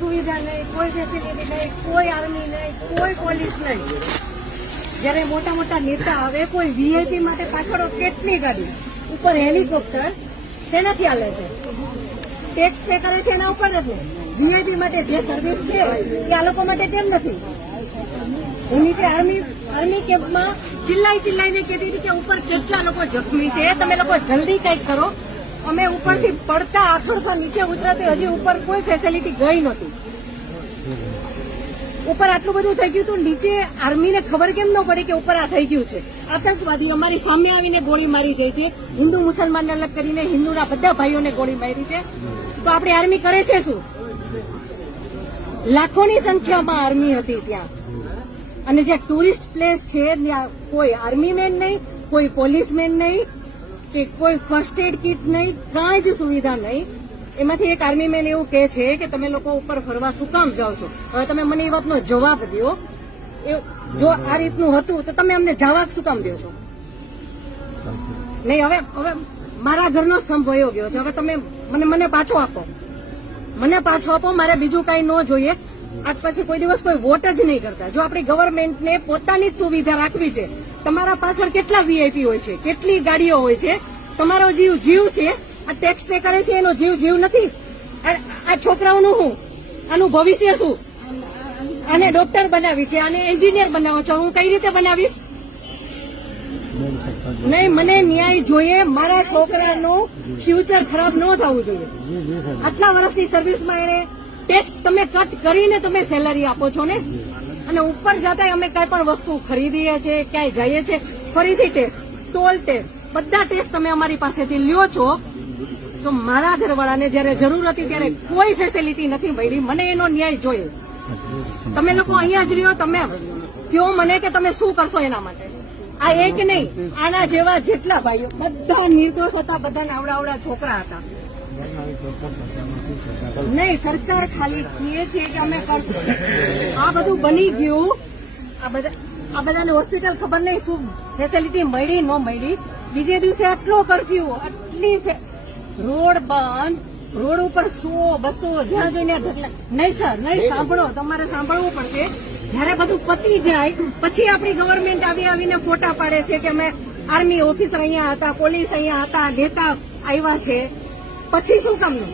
સુવિધા નહીં, કોઈ ફેસિલિટી નહીં, કોઈ આર્મી નહીં, કોઈ પોલીસ નહીં. જયારે મોટા મોટા નેતા આવે કોઈ વીઆઈપી માટે પાછળ કેટલી ગાડી, ઉપર હેલિકોપ્ટર શેનાથી હાલે છે? ટેક્સ પે કરે છે એના ઉપર નથી. વીઆઈપી માટે જે સર્વિસ છે એ આ લોકો માટે કેમ નથી? હું નીચે આર્મી કેમ્પમાં ચિલ્લાઈને કહેતી હતી કે ઉપર કેટલા લોકો જખમી છે, તમે લોકો જલ્દી કંઈક કરો. અમે ઉપરથી પડતા આખડતા નીચે ઉતરાતે હજી ઉપર કોઈ ફેસિલિટી ગઈ નહોતી. ઉપર આટલું બધું થઈ ગયું હતું, નીચે આર્મીને ખબર કેમ ન પડી કે ઉપર આ થઈ ગયું છે? આતંકવાદી અમારી સામે આવીને ગોળી મારી જાય છે. હિન્દુ મુસલમાનને અલગ કરીને હિન્દુના બધા ભાઈઓને ગોળી મારી છે. તો આપણી આર્મી કરે છે શું? લાખોની સંખ્યામાં આર્મી હતી ત્યાં, અને જે ટુરિસ્ટ પ્લેસ છે ત્યાં કોઈ આર્મી મેન નહીં, કોઈ પોલીસમેન નહીં, કે કોઈ ફર્સ્ટ એડ કિટ નહીં, કાંઈ જ સુવિધા નહીં. એમાંથી એક આર્મી મેન એવું કહે છે કે તમે લોકો ઉપર ફરવા શું કામ જાઓ છો? હવે તમે મને એ વાતનો જવાબ દો. જો આ રીતનું હતું તો તમે અમને જવાબ શું કામ દો છો? નહીં, હવે મારા ઘરનો સ્તંભ વયો ગયો છે. હવે તમે મને પાછો આપો, મારે બીજું કઈ ન જોઈએ. આજ પછી કોઈ દિવસ કોઈ વોટ જ નહીં કરતા. જો આપણી ગવર્મેન્ટને પોતાની જ સુવિધા રાખવી છે, તમારા પાછળ કેટલા વીઆઈપી હોય છે, કેટલી ગાડીઓ હોય છે, તમારો જીવ છે. આ ટેક્સ પે કરે છે એનો જીવ નથી. આ છોકરાઓનું શું? આનું ભવિષ્ય શું? આને ડોક્ટર બનાવી છે, આને એન્જિનિયર બનાવો છો, હું કઈ રીતે બનાવીશ? નહીં, મને ન્યાય જોઈએ. મારા છોકરાનું ફ્યુચર ખરાબ ન થવું જોઈએ. આટલા વર્ષની સર્વિસમાં એને ટેક્સ તમે કટ કરીને તમે સેલરી આપો છો ને, અને ઉપર જતા અમે કઈ પણ વસ્તુ ખરીદીએ છીએ, ક્યાંય જઈએ છીએ, ફરીથી ટેક્સ, ટોલ ટેક્સ, બધા ટેક્સ તમે અમારી પાસેથી લ્યો છો. તો મારા ઘરવાળાને જયારે જરૂર હતી ત્યારે કોઈ ફેસિલિટી નથી મળી. મને એનો ન્યાય જોઈએ. તમે લોકો અહીંયા જ રહ્યો, તમે કહો મને કે તમે શું કરશો એના માટે. આ એક નહીં, આના જેવા જેટલા ભાઈઓ બધા નિર્દોષ હતા, બધા આવડા છોકરા હતા. નહીં, સરકાર ખાલી કહે છે કે અમે કરશું. આ બધું બની ગયું. આ બધાને હોસ્પિટલ ખબર નહીં શું ફેસિલિટી મળી ન મળી. બીજે દિવસે આટલો કરફ્યુ, આટલી રોડ બંધ, રોડ ઉપર 100-200 જ્યાં જોઈને ઢગલા. નહીં સર, નહીં, સાંભળો, તમારે સાંભળવું પડશે. જયારે બધું પતી જાય પછી આપણી ગવર્મેન્ટ આવીને ફોટા પાડે છે કે અમે આર્મી ઓફિસર અહીંયા હતા, પોલીસ અહીંયા હતા, નેતા આવ્યા છે. પછી શું કામનું?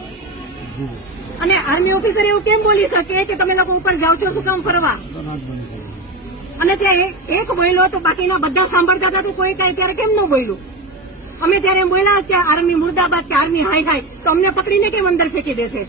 અને આર્મી ઓફિસર એવું કેમ બોલી શકે કે તમે લોકો ઉપર જાઓ છો શું કામ ફરવા? અને ત્યાં એક બોલ્યો તો બાકીના બધા સાંભળતા હતા તો કોઈ કાંઈ ત્યારે કેમ ન બોલ્યું? અમે ત્યારે એમ બોલ્યા કે આર્મી મુર્દાબાદ કે આર્મી હાય હાય, તો અમને પકડીને કેમ અંદર ફેંકી દેશે?